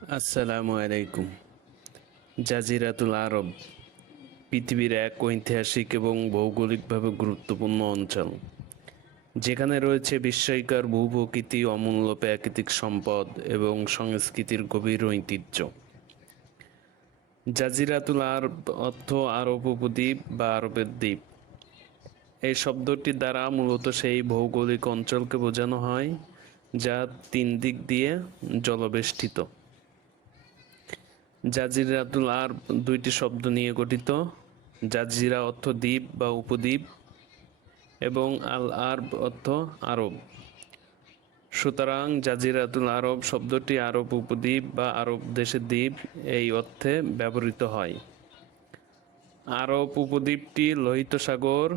আসসালামু আলাইকুম। জাজিরাতুল আরব পৃথিবীর এক ঐতিহাসিক এবং ভৌগোলিকভাবে গুরুত্বপূর্ণ অঞ্চল। যেখানে রয়েছে বিস্ময়কর ভূপ্রকৃতি, অমূল্য প্রাকৃতিক সম্পদ এবং সংস্কৃতির গভীর ঐতিহ্য। জাজিরাতুল আরব অর্থ আরব উপদ্বীপ বা আরবের দ্বীপ। এই শব্দটি দ্বারা মূলত সেই ভৌগোলিক অঞ্চলকে বোঝানো হয়, যা তিন দিক দিয়ে জলবেষ্টিত। জাজিরাতুল আরব দুইটি শব্দ নিয়ে গঠিত। জাজিরা অর্থ দ্বীপ বা উপদ্বীপ এবং আল আরব অর্থ আরব। সুতরাং জাজিরাতুল আরব শব্দটি আরব উপদ্বীপ বা আরব দেশের দ্বীপ, এই অর্থে ব্যবহৃত হয়। আরব উপদ্বীপটি লোহিত সাগর,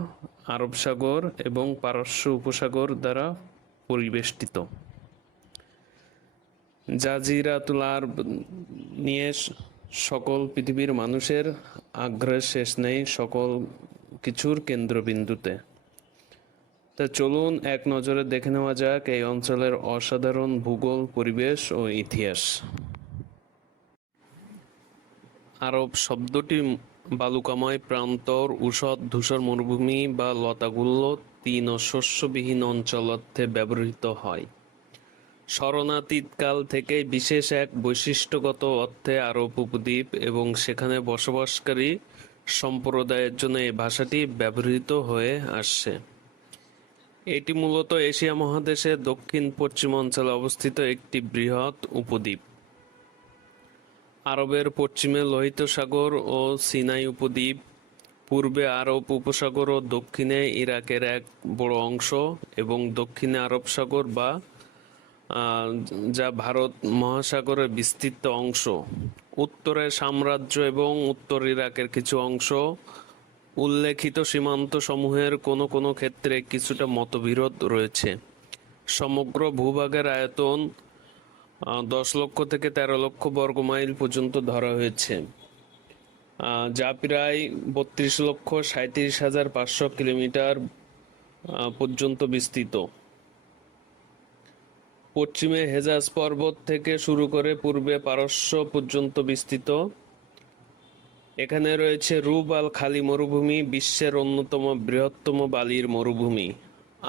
আরব সাগর এবং পারস্য উপসাগর দ্বারা পরিবেষ্টিত। জাজিরাতুল আরব নিয়ে সকল পৃথিবীর মানুষের আগ্রহের শেষ নেই সকল কিছুর কেন্দ্রবিন্দুতে। তা চলুন এক নজরে দেখে নেওয়া যাক এই অঞ্চলের অসাধারণ ভূগোল, পরিবেশ ও ইতিহাস। আরব শব্দটি বালুকাময় প্রান্তর, উষদ, ধূসর মরুভূমি বা লতাগুল্ম তিন ও শস্যবিহীন অঞ্চল অর্থে ব্যবহৃত হয়। শরণাতীতকাল থেকে বিশেষ এক বৈশিষ্ট্যগত অর্থে আরব উপদ্বীপ এবং সেখানে বসবাসকারী সম্প্রদায়ের জন্য এই ভাষাটি ব্যবহৃত হয়ে আসছে। এটি মূলত এশিয়া মহাদেশের দক্ষিণ পশ্চিম অঞ্চলে অবস্থিত একটি বৃহৎ উপদ্বীপ। আরবের পশ্চিমে লোহিত সাগর ও সিনাই উপদ্বীপ, পূর্বে আরব উপসাগর ও দক্ষিণে ইরাকের এক বড় অংশ এবং দক্ষিণে আরব সাগর বা যা ভারত মহাসাগরের বিস্তৃত অংশ, উত্তরে সাম্রাজ্য এবং উত্তর ইরাকের কিছু অংশ, উল্লেখিত সীমান্ত সমূহের কোনো কোনো ক্ষেত্রে কিছুটা মতবিরোধ রয়েছে। সমগ্র ভূভাগের আয়তন দশ লক্ষ থেকে তেরো লক্ষ বর্গ মাইল পর্যন্ত ধরা হয়েছে। যা প্রায় বত্রিশ লক্ষ সাঁত্রিশ হাজার পাঁচশো কিলোমিটার পর্যন্ত বিস্তৃত। পশ্চিমে হেজাজ পর্বত থেকে শুরু করে পূর্বে পারস্য পর্যন্ত বিস্তৃত। এখানে রয়েছে রুব আল খালি মরুভূমি, বিশ্বের অন্যতম বৃহত্তম বালির মরুভূমি।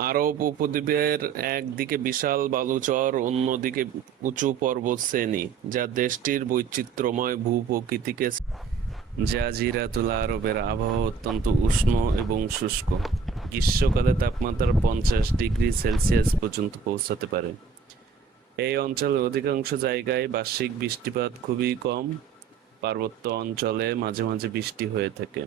আরব উপদ্বীপের একদিকে বিশাল বালুচর, অন্যদিকে উঁচু পর্বত শ্রেণি, যা দেশটির বৈচিত্র্যময় ভূপ্রকৃতিকে জাজিরাতুল আরবের আবহাওয়া অত্যন্ত উষ্ণ এবং শুষ্ক। গ্রীষ্মকালে তাপমাত্রা পঞ্চাশ ডিগ্রি সেলসিয়াস পর্যন্ত পৌঁছাতে পারে। এই অঞ্চলের অধিকাংশ জায়গায় বার্ষিক বৃষ্টিপাত খুবই কম। পার্বত্য অঞ্চলে মাঝে মাঝে বৃষ্টি হয়ে থাকে।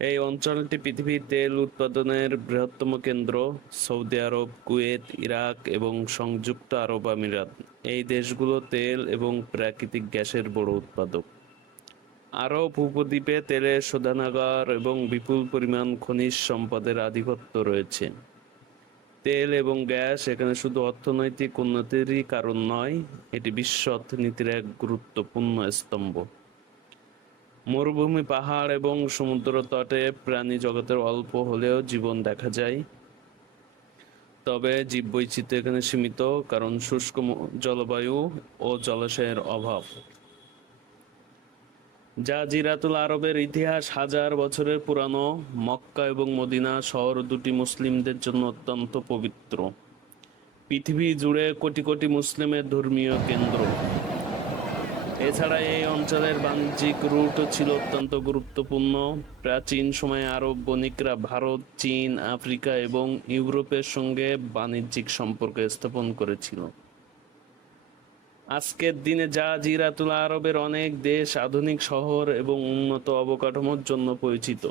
এই অঞ্চলটি পৃথিবীর তেল উৎপাদনের বৃহত্তম কেন্দ্র, সৌদি আরব, কুয়েত, ইরাক এবং সংযুক্ত আরব আমিরাত। এই দেশগুলো তেল এবং প্রাকৃতিক গ্যাসের বড় উৎপাদক। আরব উপদ্বীপে তেলের শোধানাগার এবং বিপুল পরিমাণ খনিজ সম্পদের আধিপত্য রয়েছে। তেল এবং গ্যাস এখানে শুধু অর্থনৈতিক উন্নতিরই কারণ নয়, এটি বিশ্ব অর্থনীতির এক গুরুত্বপূর্ণ স্তম্ভ। মরুভূমি, পাহাড় এবং সমুদ্র তটে প্রাণী জগতের অল্প হলেও জীবন দেখা যায়। তবে জীববৈচিত্র্য এখানে সীমিত, কারণ শুষ্ক জলবায়ু ও জলাশয়ের অভাব। জাজিরাতুল আরবের ইতিহাস হাজার বছরের পুরানো মক্কা এবং মদিনা শহর দুটি মুসলিমদের জন্য অত্যন্ত পবিত্র। পৃথিবী জুড়ে কোটি কোটি মুসলিমের ধর্মীয় কেন্দ্র। এছাড়া এই অঞ্চলের বাণিজ্যিক রুটও ছিল অত্যন্ত গুরুত্বপূর্ণ। প্রাচীন সময়ে আরব বণিকরা ভারত, চীন, আফ্রিকা এবং ইউরোপের সঙ্গে বাণিজ্যিক সম্পর্ক স্থাপন করেছিল। আজকের দিনে জাজিরাতুল আরবের অনেক দেশ আধুনিক শহর এবং উন্নত অবকাঠামোর জন্য পরিচিত।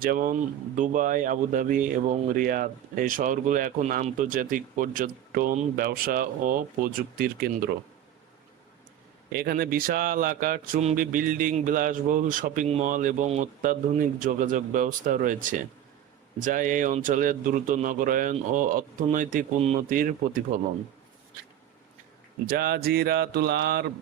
যেমন দুবাই, আবুধাবি এবং রিয়াদ। এই শহরগুলো এখন আন্তর্জাতিক পর্যটন, ব্যবসা ও প্রযুক্তির কেন্দ্র। এখানে বিশাল আকার, চুম্বি বিল্ডিং, বিলাসবহুল শপিং মল এবং অত্যাধুনিক যোগাযোগ ব্যবস্থা রয়েছে, যা এই অঞ্চলের দ্রুত নগরায়ন ও অর্থনৈতিক উন্নতির প্রতিফলন। জাজিরাতুল আরব,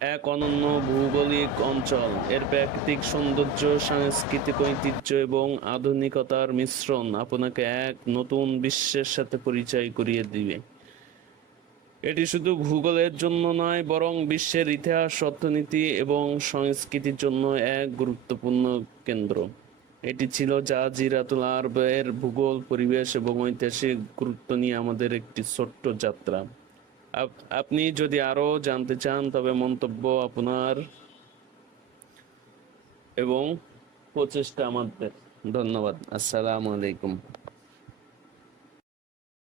এক অনন্য ভৌগোলিক অঞ্চল। এর প্রাকৃতিক সৌন্দর্য, সাংস্কৃতিক ঐতিহ্য এবং আধুনিকতার মিশ্রণ আপনাকে এক নতুন বিশ্বের সাথে পরিচয় করিয়ে দিবে। এটি শুধু ভূগোলের জন্য নয়, বরং বিশ্বের ইতিহাস, অর্থনীতি এবং সংস্কৃতির জন্য এক গুরুত্বপূর্ণ কেন্দ্র। এটি ছিল জাজিরাতুল আরবের ভূগোল, পরিবেশ এবং ঐতিহাসিক গুরুত্ব নিয়ে আমাদের একটি ছোট্ট যাত্রা। আপনি যদি আরও জানতে চান তবে মন্তব্য আপনার এবং প্রচেষ্টা আমাদের। ধন্যবাদ। আসসালামু আলাইকুম।